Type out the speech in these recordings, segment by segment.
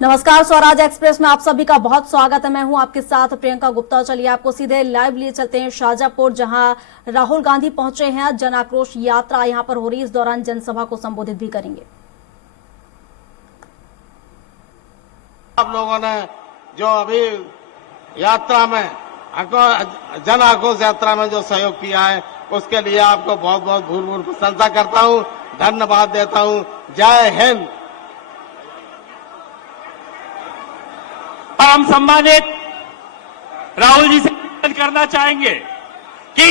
नमस्कार, स्वराज एक्सप्रेस में आप सभी का बहुत स्वागत है। मैं हूं आपके साथ प्रियंका गुप्ता। चलिए आपको सीधे लाइव लिए चलते हैं शाहजहांपुर, जहां राहुल गांधी पहुंचे हैं। जन आक्रोश यात्रा यहां पर हो रही है। इस दौरान जनसभा को संबोधित भी करेंगे। आप लोगों ने जो अभी यात्रा में जन आक्रोश यात्रा में जो सहयोग किया है, उसके लिए आपको बहुत बहुत भूल प्रशंसा करता हूं, धन्यवाद देता हूं। जय हिंद। हम सम्मानित राहुल जी से निवेदन करना चाहेंगे कि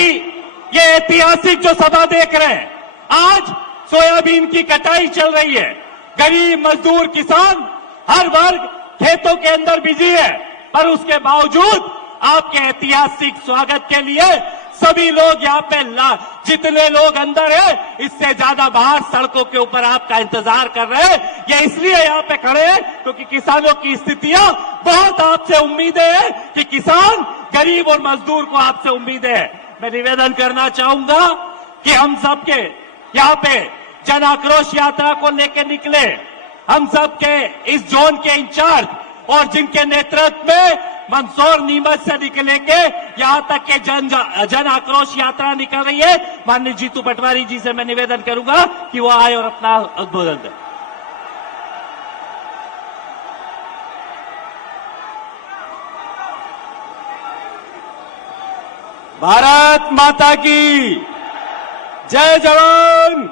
ये ऐतिहासिक जो सभा देख रहे हैं, आज सोयाबीन की कटाई चल रही है। गरीब मजदूर किसान हर वर्ग खेतों के अंदर बिजी है, पर उसके बावजूद आपके ऐतिहासिक स्वागत के लिए सभी लोग यहाँ पे जितने लोग अंदर हैं, इससे ज्यादा बाहर सड़कों के ऊपर आपका इंतजार कर रहे हैं। ये इसलिए यहाँ पे खड़े हैं क्योंकि किसानों की स्थितियां बहुत आपसे उम्मीदें हैं कि किसान, गरीब और मजदूर को आपसे उम्मीदें हैं। मैं निवेदन करना चाहूंगा कि हम सबके यहाँ पे जन आक्रोश यात्रा को लेकर निकले, हम सबके इस जोन के इंचार्ज और जिनके नेतृत्व में मंदसौर नीमच से निकले के यहां तक के जन आक्रोश यात्रा निकल रही है। माननीय जीतू पटवारी जी से मैं निवेदन करूंगा कि वो आए और अपना उद्बोधन दें। भारत माता की जय जवान,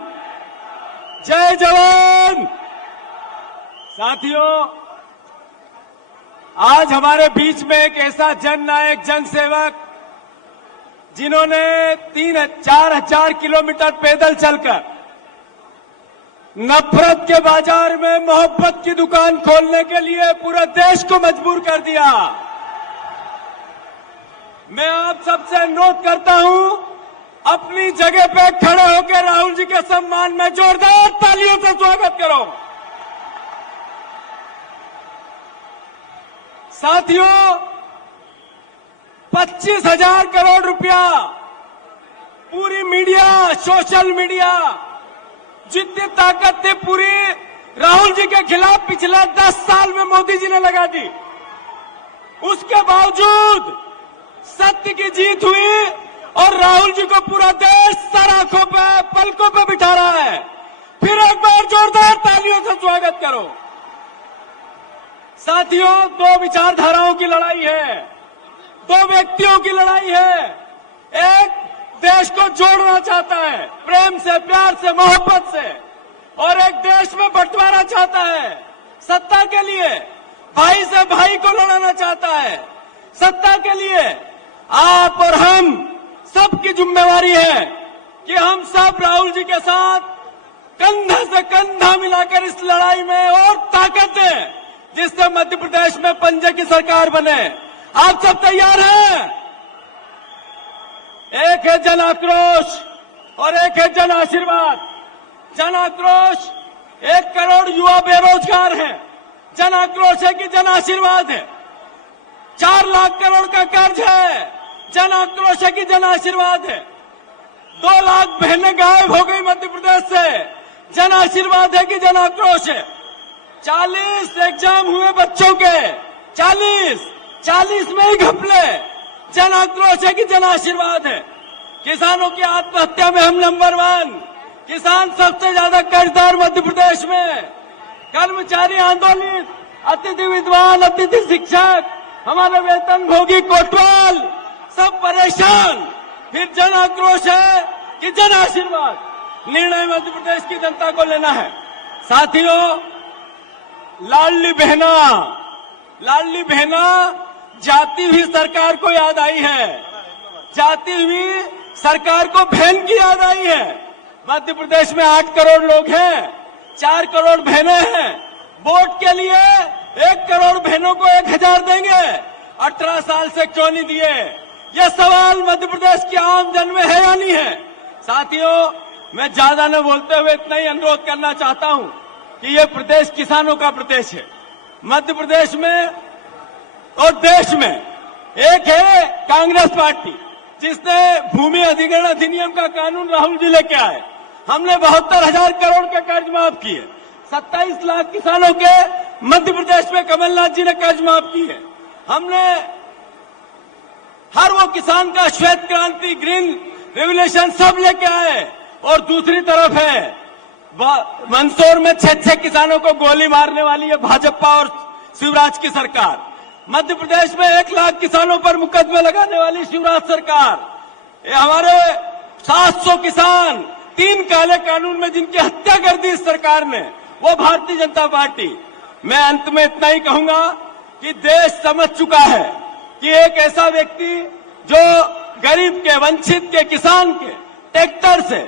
जय जवान। साथियों, आज हमारे बीच में एक ऐसा जन नायक, जन सेवक, जिन्होंने 3-4 किलोमीटर पैदल चलकर नफरत के बाजार में मोहब्बत की दुकान खोलने के लिए पूरे देश को मजबूर कर दिया। मैं आप सबसे अनुरोध करता हूं, अपनी जगह पे खड़े होकर राहुल जी के सम्मान में जोरदार तालियों से स्वागत करो। साथियों, 25,000 करोड़ रुपया पूरी मीडिया, सोशल मीडिया, जितनी ताकत थी पूरी राहुल जी के खिलाफ पिछले 10 साल में मोदी जी ने लगा दी। उसके बावजूद सत्य की जीत हुई और राहुल जी को पूरा देश सर आंखों पे, पलकों पे बिठा रहा है। फिर एक बार जोरदार तालियों से स्वागत करो। साथियों, दो विचारधाराओं की लड़ाई है, दो व्यक्तियों की लड़ाई है। एक देश को जोड़ना चाहता है प्रेम से, प्यार से, मोहब्बत से, और एक देश में बंटवारा चाहता है सत्ता के लिए। भाई से भाई को लड़ाना चाहता है सत्ता के लिए। आप और हम सबकी जिम्मेवारी है कि हम सब राहुल जी के साथ कंधा से कंधा मिलाकर इस लड़ाई में और ताकत दें, जिससे मध्य प्रदेश में पंजे की सरकार बने। आप सब तैयार हैं? एक है जन आक्रोश और एक है जन आशीर्वाद। जन आक्रोश 1 करोड़ युवा बेरोजगार हैं, जन आक्रोश है कि जन आशीर्वाद है। 4 लाख करोड़ का कर्ज है, जन आक्रोश है कि जन आशीर्वाद है। 2 लाख बहनें गायब हो गई मध्य प्रदेश से, जन आशीर्वाद है कि जन आक्रोश है। 40 एग्जाम हुए बच्चों के, 40 में ही घपले, जन आक्रोश है कि जन आशीर्वाद है। किसानों की आत्महत्या में हम नंबर 1, किसान सबसे ज्यादा कर्जदार मध्य प्रदेश में। कर्मचारी आंदोलित, अतिथि विद्वान, अतिथि शिक्षक, हमारे वेतन भोगी कोटवाल सब परेशान। फिर जन आक्रोश है कि जन आशीर्वाद? निर्णय मध्य प्रदेश की जनता को लेना है। साथियों, लाडली बहना जाती हुई सरकार को याद आई है, जाती हुई सरकार को बहन की याद आई है। मध्य प्रदेश में 8 करोड़ लोग हैं, 4 करोड़ बहनें हैं। वोट के लिए 1 करोड़ बहनों को 1,000 देंगे, 18 साल से क्यों नहीं दिए? यह सवाल मध्य प्रदेश के आम जन में है या नहीं है? साथियों, मैं ज्यादा न बोलते हुए इतना ही अनुरोध करना चाहता हूं कि यह प्रदेश किसानों का प्रदेश है। मध्य प्रदेश में और देश में एक है कांग्रेस पार्टी, जिसने भूमि अधिग्रहण अधिनियम का कानून राहुल जी लेके आए। हमने 72,000 करोड़ के कर्ज माफ किए, 27 लाख किसानों के मध्य प्रदेश में कमलनाथ जी ने कर्ज माफ की है। हमने हर वो किसान का श्वेत क्रांति, ग्रीन रेवोल्यूशन सब लेके आए। और दूसरी तरफ है मंदसौर में 6 किसानों को गोली मारने वाली है भाजपा और शिवराज की सरकार। मध्य प्रदेश में 1 लाख किसानों पर मुकदमे लगाने वाली शिवराज सरकार। हमारे 700 किसान 3 काले कानून में जिनकी हत्या कर दी इस सरकार ने, वो भारतीय जनता पार्टी। मैं अंत में इतना ही कहूंगा कि देश समझ चुका है कि एक ऐसा व्यक्ति जो गरीब के, वंचित के, किसान के, ट्रैक्टर से,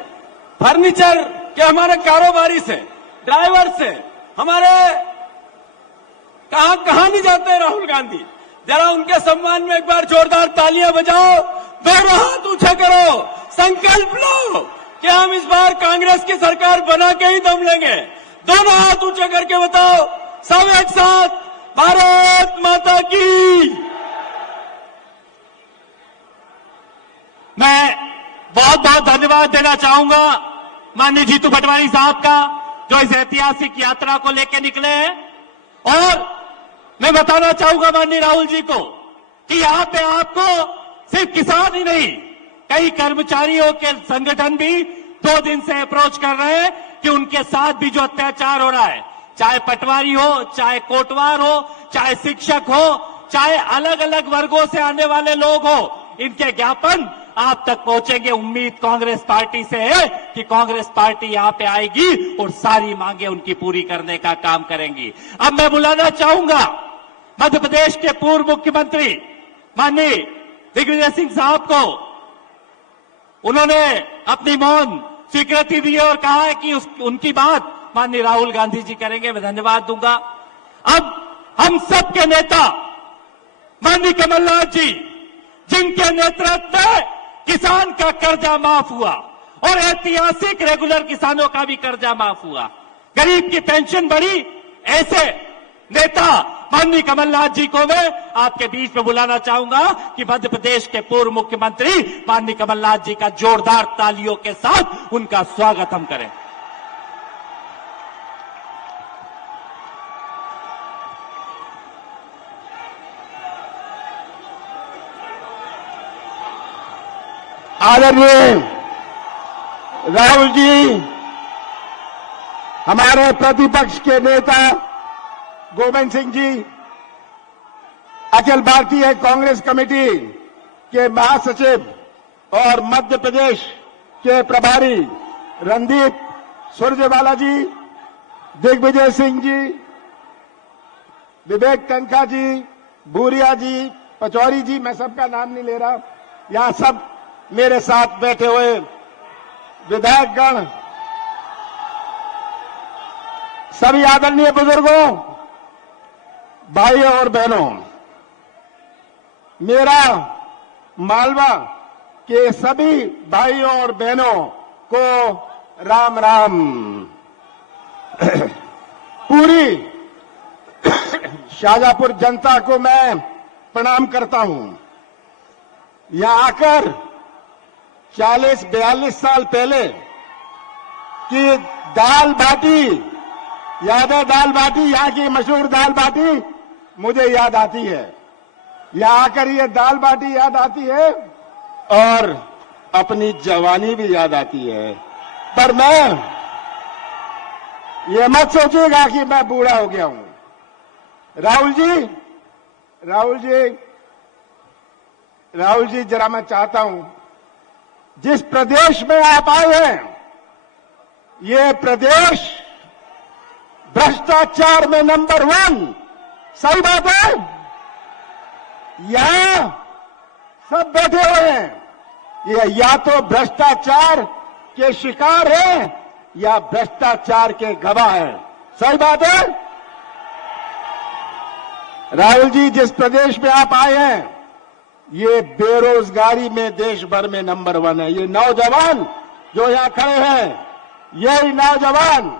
फर्नीचर के, हमारे कारोबारी से, ड्राइवर से, हमारे कहां नहीं जाते राहुल गांधी। जरा उनके सम्मान में एक बार जोरदार तालियां बजाओ, दोनों हाथ ऊंचे करो, संकल्प लो कि हम इस बार कांग्रेस की सरकार बना के ही दम लेंगे। दोनों हाथ ऊंचे करके बताओ सब एक साथ, भारत माता की। मैं बहुत बहुत धन्यवाद देना चाहूंगा माननीय जीतू पटवारी साहब का, जो इस ऐतिहासिक यात्रा को लेकर निकले हैं। और मैं बताना चाहूंगा माननीय राहुल जी को कि यहां पे आपको सिर्फ किसान ही नहीं, कई कर्मचारियों के संगठन भी 2 दिन से अप्रोच कर रहे हैं कि उनके साथ भी जो अत्याचार हो रहा है, चाहे पटवारी हो, चाहे कोटवार हो, चाहे शिक्षक हो, चाहे अलग अलग वर्गों से आने वाले लोग हो, इनके ज्ञापन आप तक पहुंचेंगे। उम्मीद कांग्रेस पार्टी से है कि कांग्रेस पार्टी यहां पे आएगी और सारी मांगे उनकी पूरी करने का काम करेंगी। अब मैं बुलाना चाहूंगा मध्य प्रदेश के पूर्व मुख्यमंत्री माननीय दिग्विजय सिंह साहब को। उन्होंने अपनी मौन स्वीकृति दी और कहा है कि उनकी बात माननीय राहुल गांधी जी करेंगे। मैं धन्यवाद दूंगा। अब हम सब के नेता माननीय कमलनाथ जी, जिनके नेतृत्व में किसान का कर्जा माफ हुआ और ऐतिहासिक रेगुलर किसानों का भी कर्जा माफ हुआ, गरीब की पेंशन बढ़ी, ऐसे नेता माननीय कमलनाथ जी को मैं आपके बीच में बुलाना चाहूंगा कि मध्य प्रदेश के पूर्व मुख्यमंत्री माननीय कमलनाथ जी का जोरदार तालियों के साथ उनका स्वागत हम करें। आदरणीय राहुल जी, हमारे प्रतिपक्ष के नेता गोविंद सिंह जी, अखिल भारतीय कांग्रेस कमेटी के महासचिव और मध्य प्रदेश के प्रभारी रणदीप सुरजेवाला जी, दिग्विजय सिंह जी, विवेक तनखा जी, भूरिया जी, पचौरी जी, मैं सबका नाम नहीं ले रहा, यहां सब मेरे साथ बैठे हुए विधायकगण, सभी आदरणीय बुजुर्गों, भाइयों और बहनों, मेरा मालवा के सभी भाइयों और बहनों को राम राम। पूरी शाहजहांपुर जनता को मैं प्रणाम करता हूं। यहां आकर 40-42 साल पहले की दाल बाटी याद है? दाल बाटी, यहां की मशहूर दाल बाटी मुझे याद आती है। यहां आकर ये दाल बाटी याद आती है और अपनी जवानी भी याद आती है। पर मैं ये मत सोचिएगा कि मैं बूढ़ा हो गया हूं। राहुल जी, जरा मैं चाहता हूं, जिस प्रदेश में आप आए हैं, ये प्रदेश भ्रष्टाचार में नंबर 1, सही बात है? यहां सब बैठे हुए हैं, ये या तो भ्रष्टाचार के शिकार हैं या भ्रष्टाचार के गवाह हैं, सही बात है? राहुल जी, जिस प्रदेश में आप आए हैं, ये बेरोजगारी में देश भर में नंबर 1 है। ये नौजवान जो यहां खड़े हैं, यही नौजवान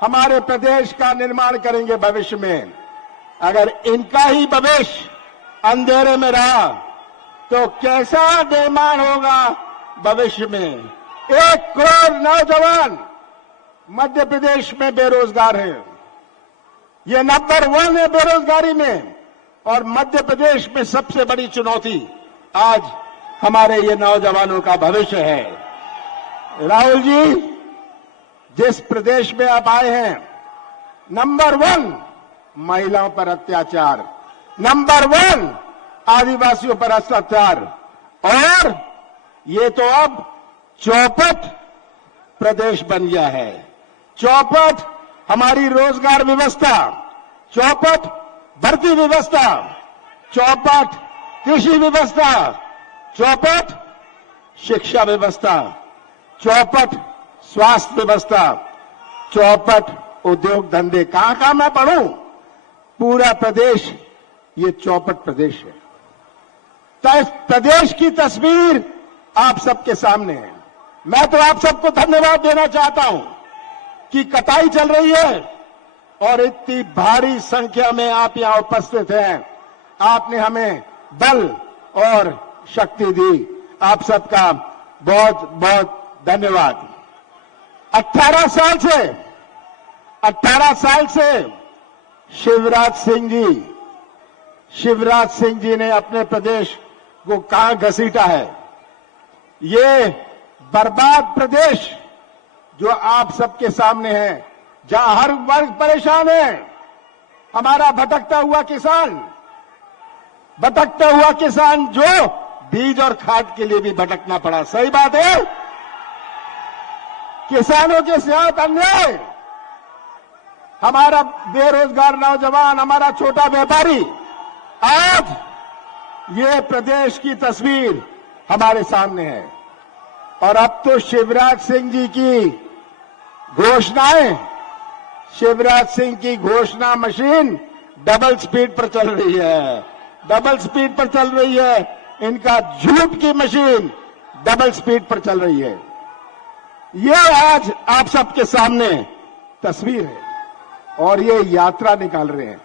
हमारे प्रदेश का निर्माण करेंगे भविष्य में। अगर इनका ही भविष्य अंधेरे में रहा तो कैसा निर्माण होगा भविष्य में? 1 करोड़ नौजवान मध्य प्रदेश में बेरोजगार हैं। ये नंबर 1 है बेरोजगारी में। और मध्य प्रदेश में सबसे बड़ी चुनौती आज हमारे ये नौजवानों का भविष्य है। राहुल जी, जिस प्रदेश में आप आए हैं, नंबर 1 महिलाओं पर अत्याचार, नंबर 1 आदिवासियों पर अत्याचार, और ये तो अब चौपट प्रदेश बन गया है। चौपट हमारी रोजगार व्यवस्था, चौपट भर्ती व्यवस्था, चौपट कृषि व्यवस्था, चौपट शिक्षा व्यवस्था, चौपट स्वास्थ्य व्यवस्था, चौपट उद्योग धंधे। कहां मैं पढ़ूं? पूरा प्रदेश ये चौपट प्रदेश है। तो इस प्रदेश की तस्वीर आप सबके सामने है। मैं तो आप सबको धन्यवाद देना चाहता हूं कि कटाई चल रही है और इतनी भारी संख्या में आप यहां उपस्थित हैं। आपने हमें बल और शक्ति दी। आप सबका बहुत बहुत धन्यवाद। 18 साल से शिवराज सिंह जी ने अपने प्रदेश को कहां घसीटा है। ये बर्बाद प्रदेश जो आप सबके सामने है, जहां हर वर्ग परेशान है। हमारा भटकता हुआ किसान जो बीज और खाद के लिए भी भटकना पड़ा। सही बात है। किसानों के साथ अन्याय, हमारा बेरोजगार नौजवान, हमारा छोटा व्यापारी। आज ये प्रदेश की तस्वीर हमारे सामने है। और अब तो शिवराज सिंह जी की घोषणाएं, शिवराज सिंह की घोषणा मशीन डबल स्पीड पर चल रही है, डबल स्पीड पर चल रही है। इनका झूठ की मशीन डबल स्पीड पर चल रही है। ये आज आप सबके सामने तस्वीर है। और ये यात्रा निकाल रहे हैं।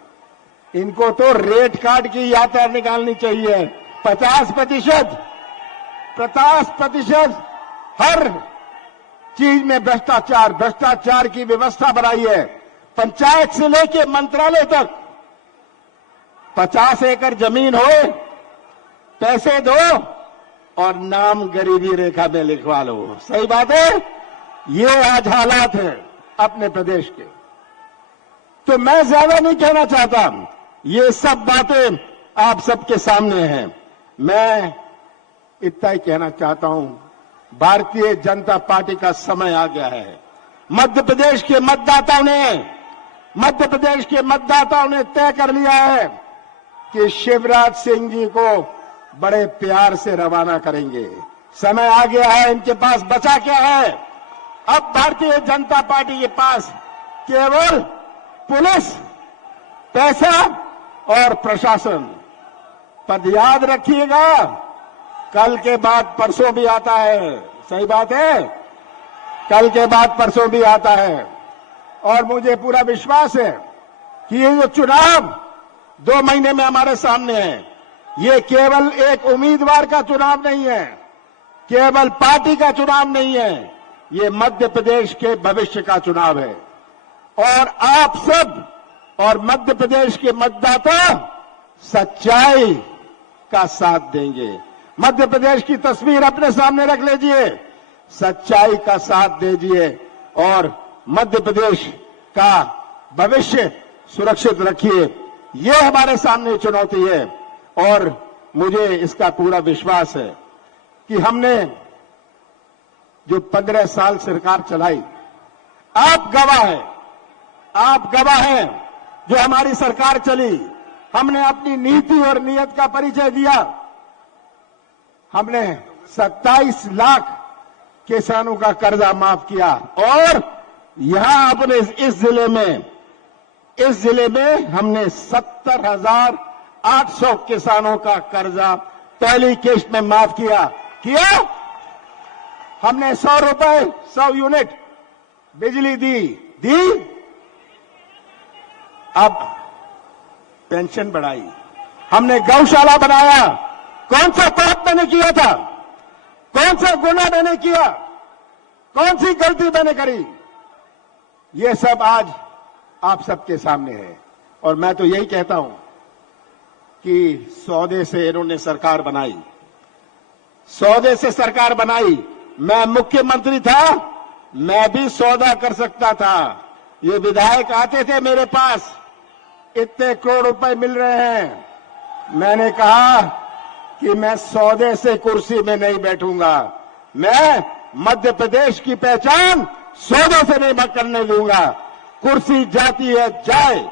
इनको तो रेट कार्ड की यात्रा निकालनी चाहिए। 50% हर चीज में भ्रष्टाचार की व्यवस्था बनाई है। पंचायत से लेके मंत्रालय तक 50 एकड़ जमीन हो, पैसे दो और नाम गरीबी रेखा में लिखवा लो। सही बात है। ये आज हालात है अपने प्रदेश के। तो मैं ज्यादा नहीं कहना चाहता। ये सब बातें आप सबके सामने हैं। मैं इतना ही कहना चाहता हूं, भारतीय जनता पार्टी का समय आ गया है। मध्य प्रदेश के मतदाताओं ने तय कर लिया है कि शिवराज सिंह जी को बड़े प्यार से रवाना करेंगे। समय आ गया है। इनके पास बचा क्या है? अब भारतीय जनता पार्टी के पास केवल पुलिस, पैसा और प्रशासन। पर याद रखिएगा, कल के बाद परसों भी आता है। सही बात है। कल के बाद परसों भी आता है। और मुझे पूरा विश्वास है कि ये जो चुनाव 2 महीने में हमारे सामने है, ये केवल एक उम्मीदवार का चुनाव नहीं है, केवल पार्टी का चुनाव नहीं है। ये मध्य प्रदेश के भविष्य का चुनाव है। और आप सब और मध्य प्रदेश के मतदाता सच्चाई का साथ देंगे। मध्य प्रदेश की तस्वीर अपने सामने रख लीजिए, सच्चाई का साथ दीजिए और मध्य प्रदेश का भविष्य सुरक्षित रखिए। ये हमारे सामने चुनौती है। और मुझे इसका पूरा विश्वास है कि हमने जो 15 साल सरकार चलाई, आप गवाह हैं जो हमारी सरकार चली। हमने अपनी नीति और नीयत का परिचय दिया। हमने 27 लाख किसानों का कर्जा माफ किया। और यहां अपने इस जिले में हमने 70,800 किसानों का कर्जा पहली किश्त में माफ किया। हमने 100 रुपए 100 यूनिट बिजली दी। अब पेंशन बढ़ाई। हमने गौशाला बनाया। कौन सा पाप मैंने किया था? कौन सा गुनाह मैंने किया? कौन सी गलती मैंने करी? ये सब आज आप सबके सामने है। और मैं तो यही कहता हूं कि सौदे से इन्होंने सरकार बनाई, सौदे से सरकार बनाई। मैं मुख्यमंत्री था, मैं भी सौदा कर सकता था। ये विधायक आते थे मेरे पास, इतने करोड़ रुपए मिल रहे हैं। मैंने कहा कि मैं सौदे से कुर्सी में नहीं बैठूंगा, मैं मध्य प्रदेश की पहचान सौदे से नहीं करने दूंगा। कुर्सी जाती है जाए।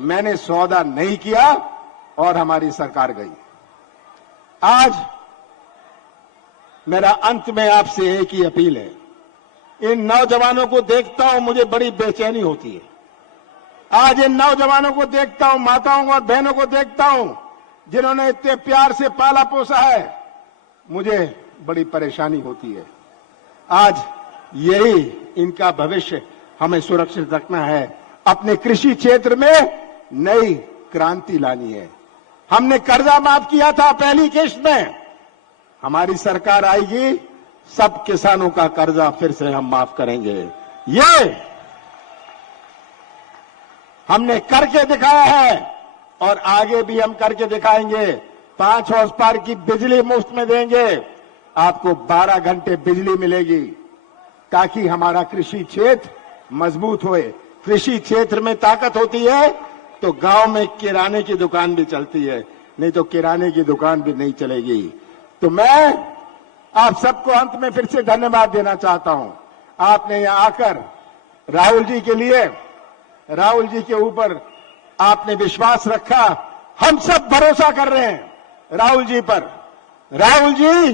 मैंने सौदा नहीं किया और हमारी सरकार गई। आज मेरा अंत में आपसे एक ही अपील है, इन नौजवानों को देखता हूं मुझे बड़ी बेचैनी होती है। आज इन नौजवानों को देखता हूं, माताओं और बहनों को देखता हूं जिन्होंने इतने प्यार से पाला पोसा है, मुझे बड़ी परेशानी होती है। आज यही इनका भविष्य हमें सुरक्षित रखना है। अपने कृषि क्षेत्र में नई क्रांति लानी है। हमने कर्जा माफ किया था पहली किश्त में, हमारी सरकार आएगी, सब किसानों का कर्जा फिर से हम माफ करेंगे। ये हमने करके दिखाया है और आगे भी हम करके दिखाएंगे। 5 हॉर्स पावर की बिजली मुफ्त में देंगे, आपको 12 घंटे बिजली मिलेगी, ताकि हमारा कृषि क्षेत्र मजबूत होए। कृषि क्षेत्र में ताकत होती है तो गांव में किराने की दुकान भी चलती है, नहीं तो किराने की दुकान भी नहीं चलेगी। तो मैं आप सबको अंत में फिर से धन्यवाद देना चाहता हूं। आपने यहां आकर राहुल जी के लिए, राहुल जी के ऊपर आपने विश्वास रखा। हम सब भरोसा कर रहे हैं राहुल जी पर। राहुल जी,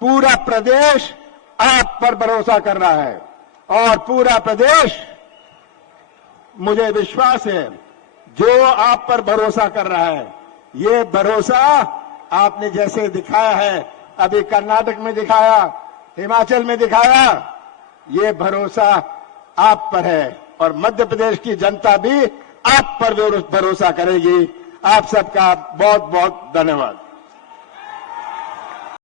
पूरा प्रदेश आप पर भरोसा कर रहा है और पूरा प्रदेश, मुझे विश्वास है, जो आप पर भरोसा कर रहा है, ये भरोसा आपने जैसे दिखाया है, अभी कर्नाटक में दिखाया, हिमाचल में दिखाया, ये भरोसा आप पर है और मध्य प्रदेश की जनता भी आप पर भरोसा करेगी। आप सबका बहुत बहुत धन्यवाद।